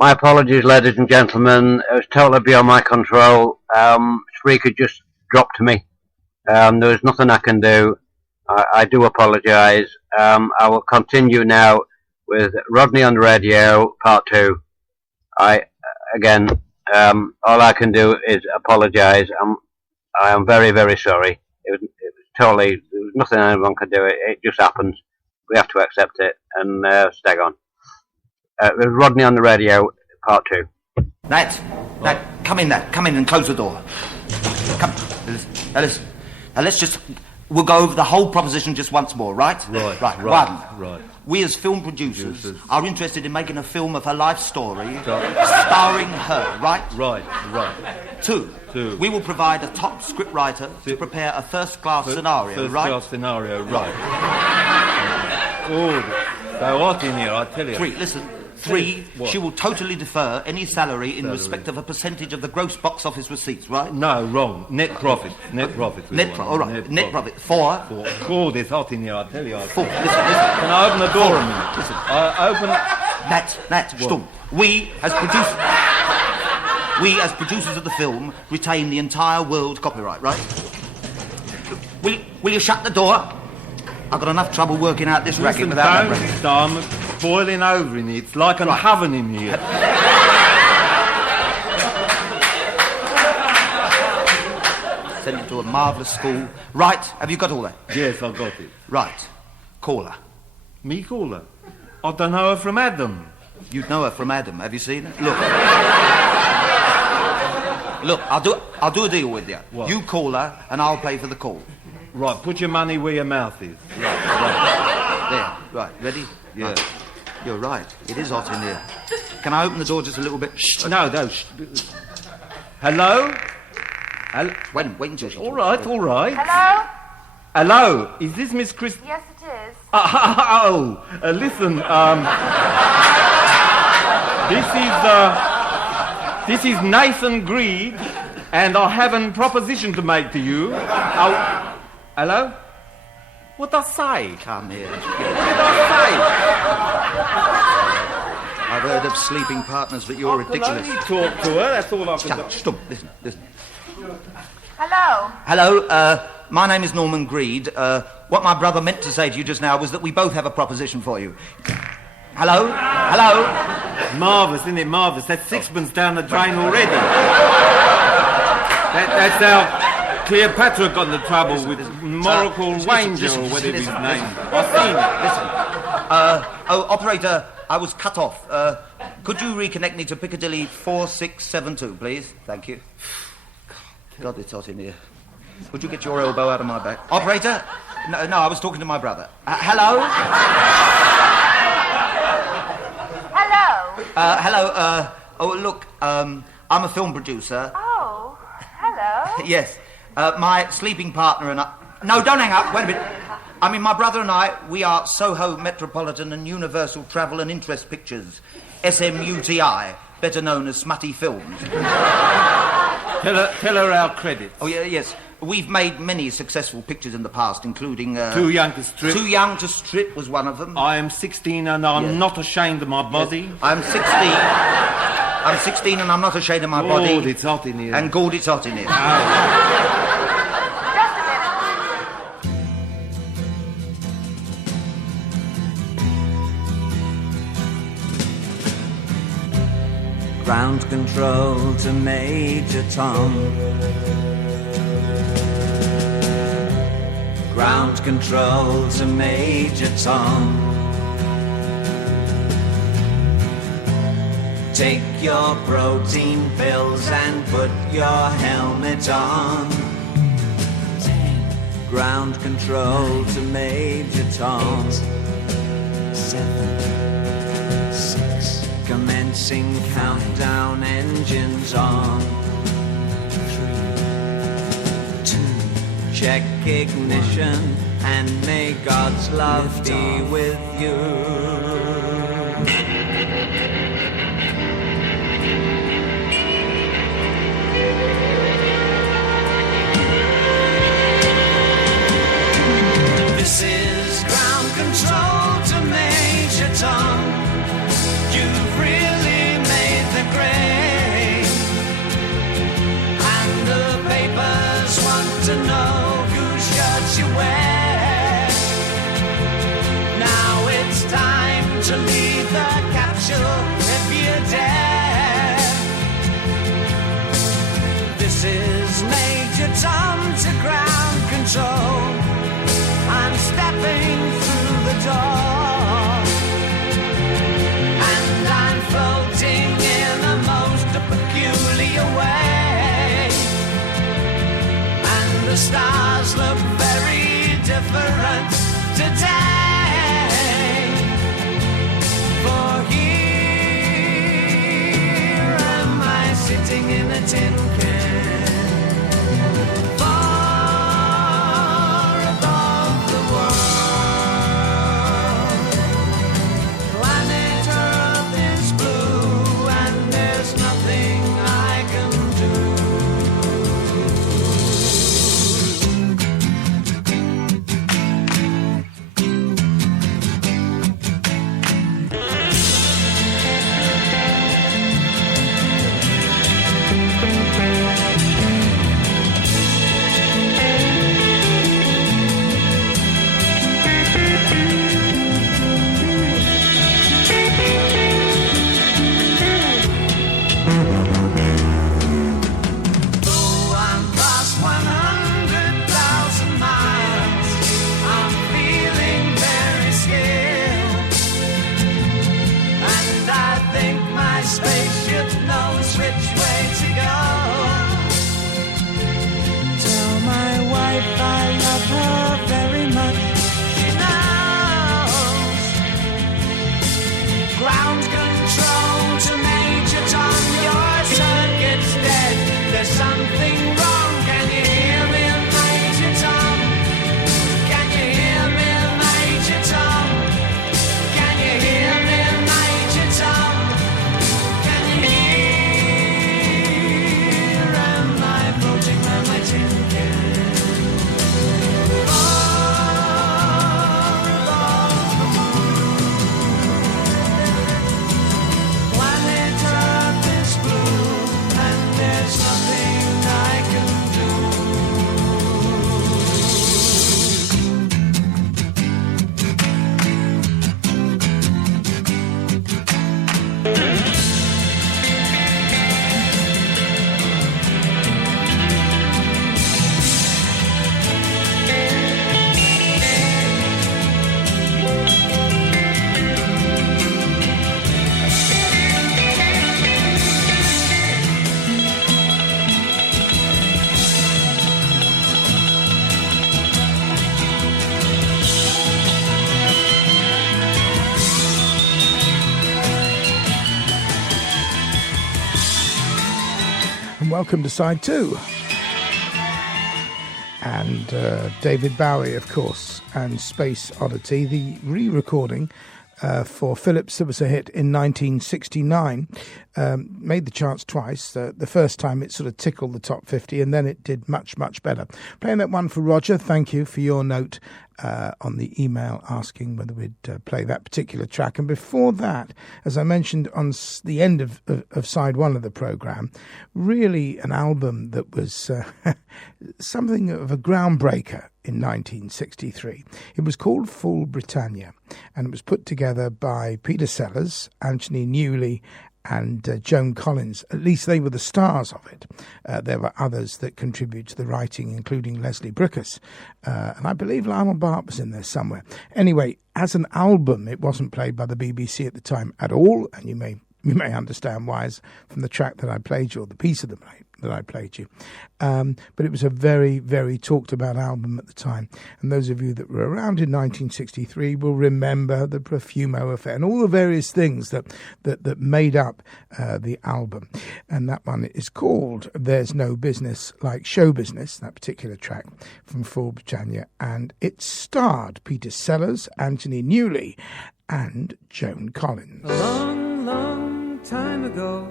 My apologies, ladies and gentlemen. It was totally beyond my control. Spreaker just dropped me. There was nothing I can do. I do apologise. I will continue now with Rodney on the Radio, Part 2. All I can do is apologise. I am very, very sorry. It was totally, there was nothing anyone could do. It just happens. We have to accept it and stay on. Rodney on the Radio, Part 2. Nat, come in and close the door. Come, listen. Now we'll go over the whole proposition just once more, right? Right. We as film producers are interested in making a film of her life story, starring her, right? Right. Two. We will provide a top script writer to prepare a first-class scenario, right? First-class scenario, right. Oh, so hot in here, I tell you. Three, she will totally defer any salary in respect of a percentage of the gross box office receipts, right? No, wrong. Net profit. All right. Net profit. Four. God, it's hot in here, I tell you. Four. Listen. Can I open the door a minute? Listen. Nat, Stump. We, as producers of the film, retain the entire world copyright, right? Will you shut the door? I've got enough trouble working out this racket without that racket. I'm boiling over in it. It's like an oven in here. Send it to a marvellous school. Right, have you got all that? Yes, I've got it. Right. Call her. Me call her? I don't know her from Adam. You'd know her from Adam. Have you seen her? Look, I'll do a deal with you. What? You call her and I'll pay for the call. Right, put your money where your mouth is. Right. There, right, ready? Yeah. Right. You're right, it is hot in here. Can I open the door just a little bit? Shh. No. Hello? Wait until she... All right. Hello? Is this Miss Chris... Yes, it is. Listen, this is Nathan Greed, and I have a proposition to make to you. Hello? What I say? Come here. What did I say? I've heard of sleeping partners, but you're ridiculous. I can only talk to her, that's all I can do. Stop, listen. Hello? My name is Norman Greed. What my brother meant to say to you just now was that we both have a proposition for you. Hello? Marvellous, isn't it? Marvellous. That's sixpence down the drain already. That's how Cleopatra got in the trouble with Miracle Ranger, or whatever his name. I've seen it. Listen. Operator, I was cut off. Could you reconnect me to Piccadilly 4672, please? Thank you. God, it's hot in here. Would you get your elbow out of my back? Operator? No, I was talking to my brother. Hello? Hello? Look, I'm a film producer. Oh, hello? Yes. My sleeping partner and I... No, don't hang up. Wait a minute. My brother and I, we are Soho Metropolitan and Universal Travel and Interest Pictures, SMUTI, better known as Smutty Films. Tell her our credits. Oh, yeah, yes. We've made many successful pictures in the past, including... Too Young to Strip. Too Young to Strip was one of them. I am 16 and I'm not ashamed of my body. Yes. I'm 16 and I'm not ashamed of my body. God, it's hot in here. And God, it's hot in here. Ground control to Major Tom. Ground control to Major Tom. Take your protein pills and put your helmet on. Ground control to Major Tom. 8, 7, 6. Commencing countdown, engines on. 3, 2. Check ignition and may God's love be with you. This is ground control to Major Tom. You've really made door. And I'm floating in a most peculiar way. And the stars look very different today. For here am I sitting in a tin can, far above the world. Planet Earth is blue and there's nothing I can do. Though I'm past 100,000 miles, I'm feeling very scared. And I think my spaceship knows which way to go. Tell my wife I love her very much. She knows. Ground control to Major Tom, your circuit's dead. There's something wrong. Can you hear me, Major Tom? Can you hear me, Major Tom? Can you hear me, Major Tom? Can you hear? Am I floating on my tin can? Far above the moon. Planet Earth is blue and there's nothing I can do. And welcome to side 2. And David Bowie, of course, and Space Oddity, the re-recording for Phillips that was a hit in 1969, made the charts twice. The first time it sort of tickled the top 50, and then it did much, much better. Playing that one for Roger, thank you for your note on the email asking whether we'd play that particular track. And before that, as I mentioned on the end of side 1 of the programme, really an album that was something of a groundbreaker in 1963. It was called Full Britannia, and it was put together by Peter Sellers, Anthony Newley and Joan Collins. At least they were the stars of it. There were others that contributed to the writing, including Leslie Brookus, and I believe Lionel Bart was in there somewhere. Anyway, as an album, it wasn't played by the BBC at the time at all, and you may understand why from the track that I played you, or the piece of the that I played you. But it was a very, very talked about album at the time. And those of you that were around in 1963 will remember the Profumo affair and all the various things that made up the album. And that one is called There's No Business Like Show Business, that particular track from Full Britannia. And it starred Peter Sellers, Anthony Newley and Joan Collins. A long, long time ago,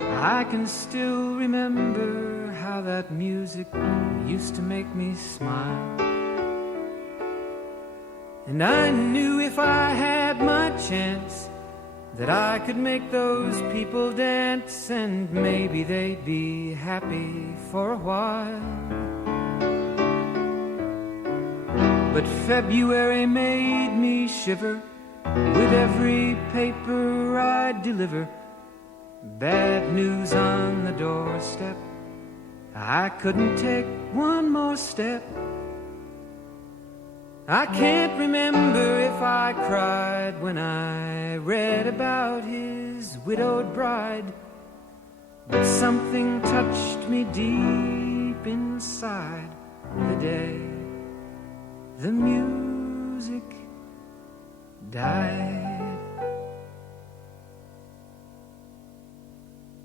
I can still remember how that music used to make me smile. And I knew if I had my chance that I could make those people dance, and maybe they'd be happy for a while. But February made me shiver with every paper I'd deliver. Bad news on the doorstep, I couldn't take one more step. I can't remember if I cried when I read about his widowed bride, but something touched me deep inside the day the music died.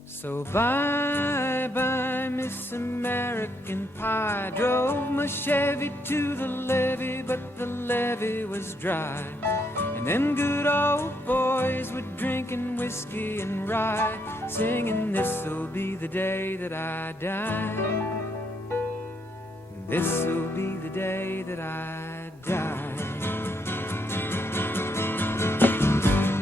So bye-bye, Miss American Pie. Drove my Chevy to the levee, but the levee was dry. And them good old boys were drinking whiskey and rye, singing, this'll be the day that I die. This'll be the day that I die.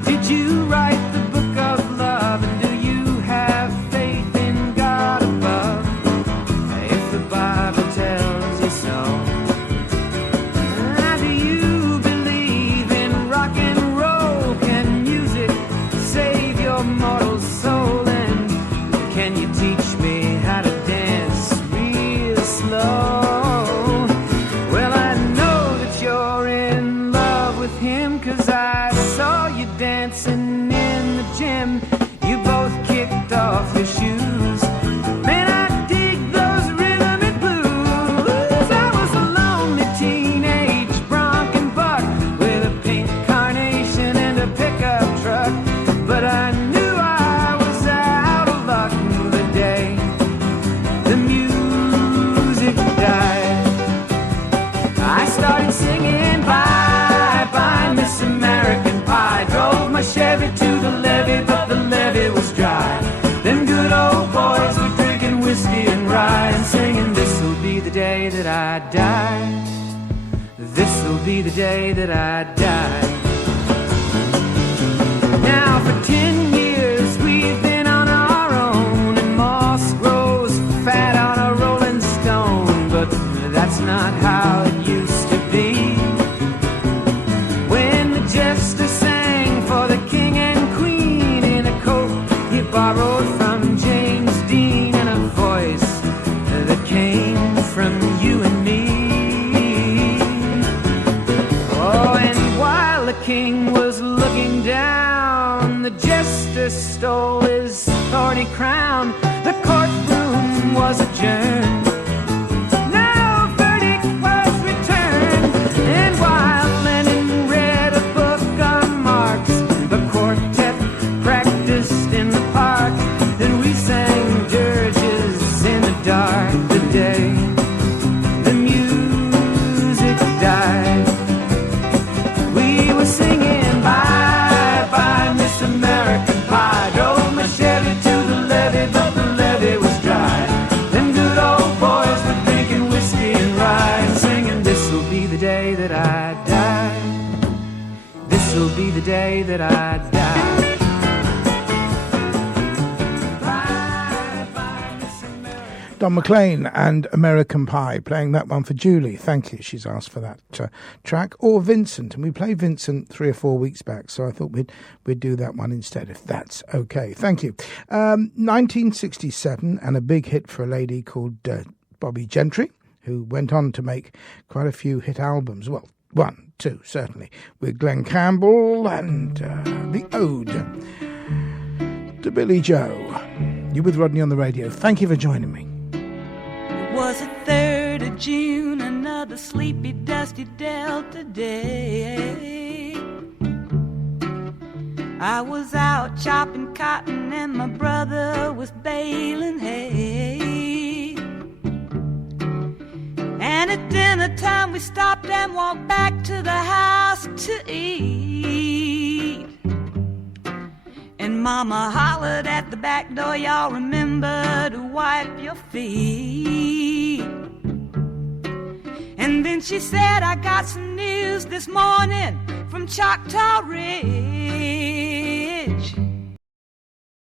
Did you write the book of love, and do you have faith in God above? If the Bible tells you so. Do you believe in rock and roll? Can music save your mortal soul? And can you teach me how to dance real slow? Dancing in the gym, you both kicked off your shoes. Man, I dig those rhythmic blues. I was a lonely teenage bronc and buck with a pink carnation and a pickup truck, but I knew I was out of luck the day the music died. I started singing bye-bye, Miss American Pie. Drove my Chevy to the levee, but the levee was dry. Them good old boys were drinking whiskey and rye and singing, this'll be the day that I die. This'll be the day that I die. Now for 10 years we've been on our own, and moss grows fat on a rolling stone, but that's not how it used to be. When the jester sang for the king and queen in a coat he borrowed from James Dean, and a voice that came from you and me. Oh, and while the king was looking down, the jester stole his thorny crown. The courtroom was adjourned. No verdict was returned. And while Lennon read a book on Marx, the quartet practiced in the park, and we sang dirges in the dark the day the music died. We were singing bye-bye, Miss American Pie. Drove my Chevy to the levee, but the levee was dry. Them good old boys were drinking whiskey and rye and singing, this'll be the day that I die. This'll be the day that I die. Don McLean and American Pie, playing that one for Julie. Thank you. She's asked for that track. Or Vincent, and we played Vincent 3 or 4 weeks back, so I thought we'd do that one instead, if that's okay. Thank you. 1967, and a big hit for a lady called Bobby Gentry, who went on to make quite a few hit albums. Well, 1, 2, certainly, with Glenn Campbell and The Ode to Billy Joe. You're with Rodney on the radio. Thank you for joining me. It was the 3rd of June, another sleepy, dusty Delta day. I was out chopping cotton and my brother was baling hay. And at dinner time we stopped and walked back to the house to eat. And Mama hollered at the back door, y'all remember to wipe your feet. And then she said, I got some news this morning from Choctaw Ridge.